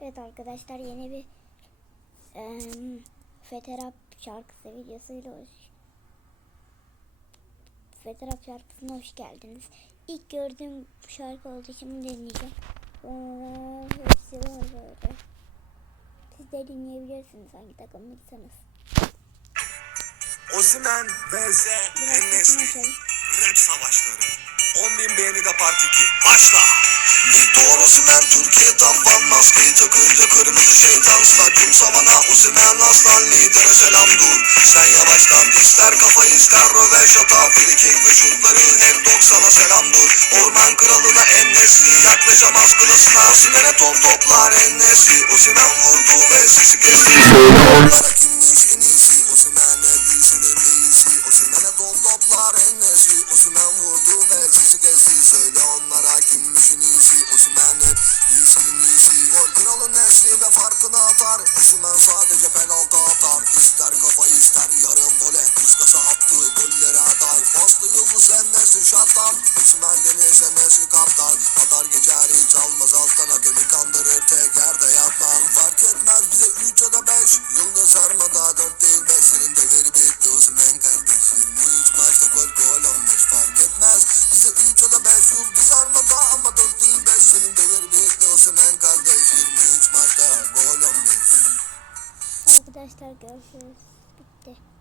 Evet arkadaşlar yeni bir eee Feterap şarkısı videosuyla hoş. Feterap şarkısına hoş geldiniz. İlk gördüğüm şarkı olduğu için bunu dinleyeceğim. Sonra hepsi var böyle. Siz de dinleyebilirsiniz hangi takımlıysanız. Sesini Enes'i açalım. Rap savaşları 10.000 beğeni de part 2 Başla. Victor Osimen Türkiye taban maskeyi takınca kırmızı şeytan Stadyum savana? Osimen aslan lidere selam dur. Sen yavaştan ister kafa ister. Röveşata Frikik ve şutları hep 90'a selam dur. Orman kralına Enes'i yaklaşamaz kılıçla Osimen'e top toplar Enes'i. Osimen vurdu ve sesi kesti Osimen'e bilsinin iyisi Osimen'e dol toplar Enes'i Osimen vurdu ve sesi kesti Söyle onlara kimmiş en iyisi? Osimen hep iyisinin iyisi. Gol kralı Nesli ve farkını atar. Osimen sadece penaltı atar. İster kafa ister yarım vole Kuşkasa attığı golleri atar. Bastı yıldız Enes'i şarttan Osimen deniz Enes'i kaptan. Atar geçer hiç almaz. Alttan Hakemi kandırır tek yerde yatmam Fark etmez bize 3 ya da 5 Yıldız sarmada Arkadaşlar görüşürüz. Bitti.